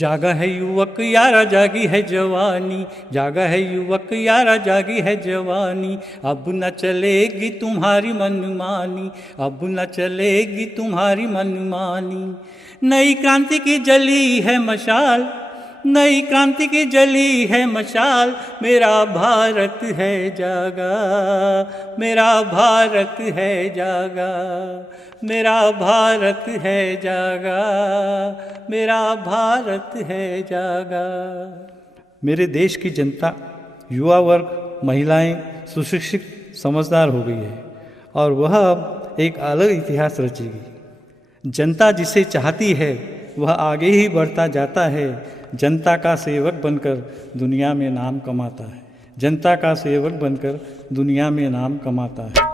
जागा है युवक यारा जागी है जवानी, जागा है युवक यारा जागी है जवानी। अब न चलेगी तुम्हारी मनमानी, अब न चलेगी तुम्हारी मनमानी। नई क्रांति की जली है मशाल, नई क्रांति की जली है मशाल। मेरा भारत है जागा, मेरा भारत है जागा, मेरा भारत है जागा, मेरा भारत है जागा। मेरे देश की जनता, युवा वर्ग, महिलाएं सुशिक्षित समझदार हो गई है और वह अब एक अलग इतिहास रचेगी। जनता जिसे चाहती है वह आगे ही बढ़ता जाता है। जनता का सेवक बनकर दुनिया में नाम कमाता है, जनता का सेवक बनकर दुनिया में नाम कमाता है।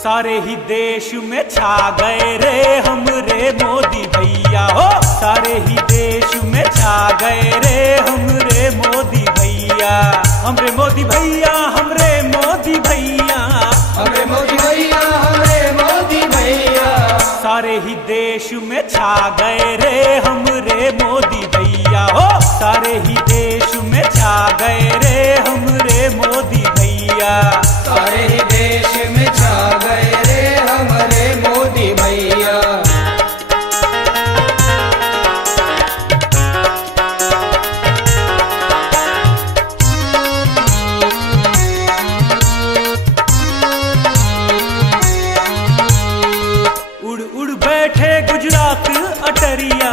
सारे ही देश में छा गए रे हमरे मोदी भैया हो, सारे ही देश में छा गए रे हमरे मोदी भैया। हमरे मोदी भैया, हमरे मोदी भैया, हमरे मोदी भैया, हमरे मोदी भैया। सारे ही देश में छा गए रे हमरे मोदी भैया हो, सारे ही देश में छा गए रे हमरे मोदी भैया। सारे ही देश में छा गए रे हमरे मोदी भैया। उड़ उड़ बैठे गुजरात अटरिया,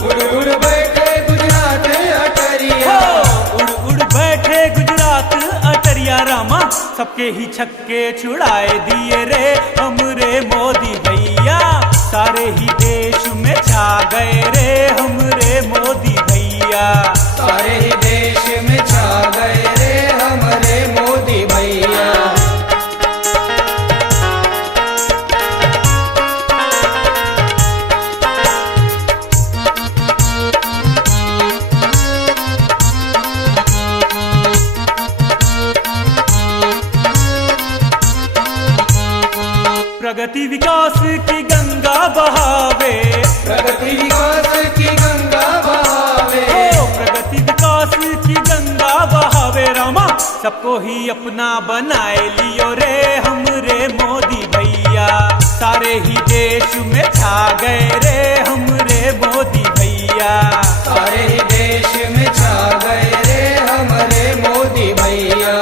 उड़ उड़ बैठे गुजरात अटरिया, उड़ उड़ बैठे गुजरात अटरिया। रामा सबके ही छक्के छुड़ाए दिए रे हमरे मोदी भैया। सारे ही देश में छा गए रे हमरे मोदी भैया। सारे ही देश में छा गए रे हमरे मोदी भैया। प्रगति विकास की गंगा बहावे, प्रगति विकास की गंगा बहावे, प्रगति विकास की गंगा बहावे। रामा सबको ही अपना बनाए लियो रे हमरे मोदी भैया। सारे ही देश में छा गए रे हमरे मोदी भैया। सारे ही देश में छा गए रे हमरे मोदी भैया।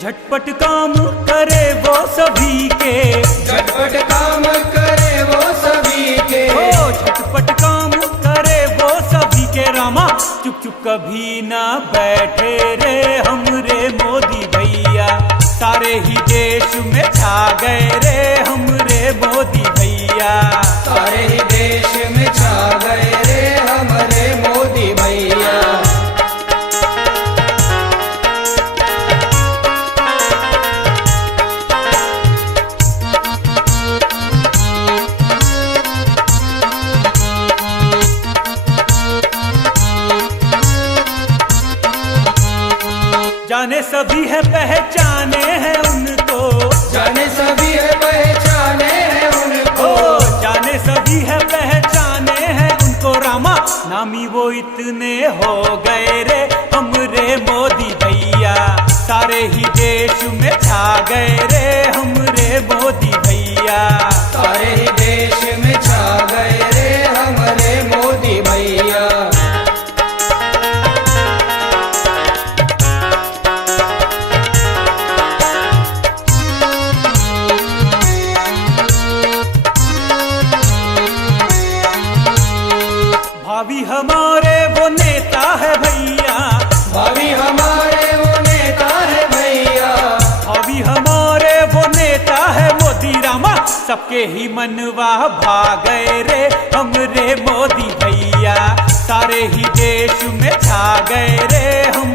झटपट काम करे वो सभी के, झटपट काम करे वो सभी के, झटपट काम करे वो सभी के। रामा चुप चुप कभी ना बैठे रे हमरे मोदी भैया। सारे ही देश में छा गए रे हमरे मोदी भैया। सारे ही देश में छा गए रे हमरे मोदी भैया। जाने सभी है पहचाने हैं उनको, जाने सभी है पहचाने हैं उनको, जाने सभी है पहचाने हैं उनको। रामा नामी वो इतने हो गए रे हमरे मोदी भैया। सारे ही देश में छा गए रे हमरे मोदी भैया। सारे ही देश में छा गए रे हमरे मोदी भैया। भावी हमारे वो नेता है भैया, भावी हमारे वो नेता है भैया। भावी हमारे वो नेता है मोदी। रामा सबके ही मनवा भागे रे हमरे मोदी भैया। सारे ही देश में छा गए रे हम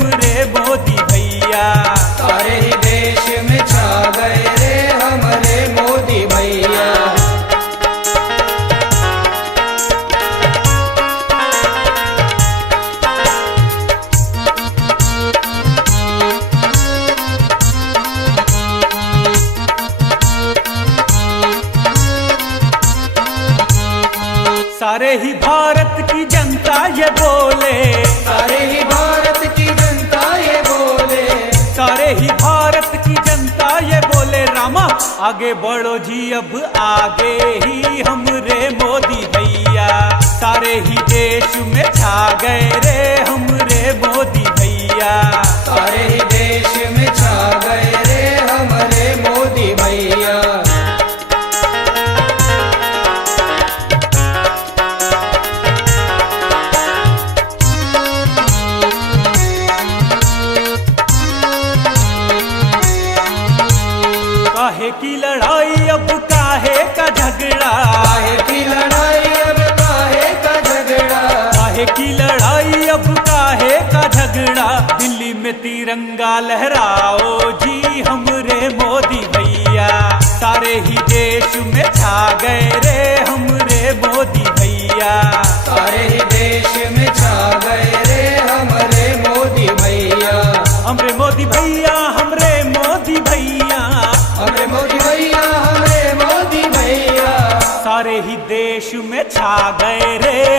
ही भारत की जनता ये बोले, सारे ही भारत की जनता ये बोले, सारे ही भारत की जनता ये बोले, रामा आगे बढ़ो जी अब आगे ही हमरे मोदी भैया। सारे ही देश में छा गए रे हमरे मोदी भैया। सारे ही देश में छा गए रे हमारे मोदी भैया। काहे की लड़ाई अब काहे का झगड़ा, काहे की लड़ाई अब काहे का झगड़ा, काहे की लड़ाई अब काहे का झगड़ा। दिल्ली में तिरंगा लहराओ जी हमरे मोदी भैया। सारे ही देश में छा गए रे हमरे मोदी भैया। सारे ही देश में छा गए रे हमारे मोदी भैया। हमरे मोदी भैया, हमरे मोदी भैया, हमरे मोदी भैया, हमरे मोदी भैया। सारे ही देश में छा गए रे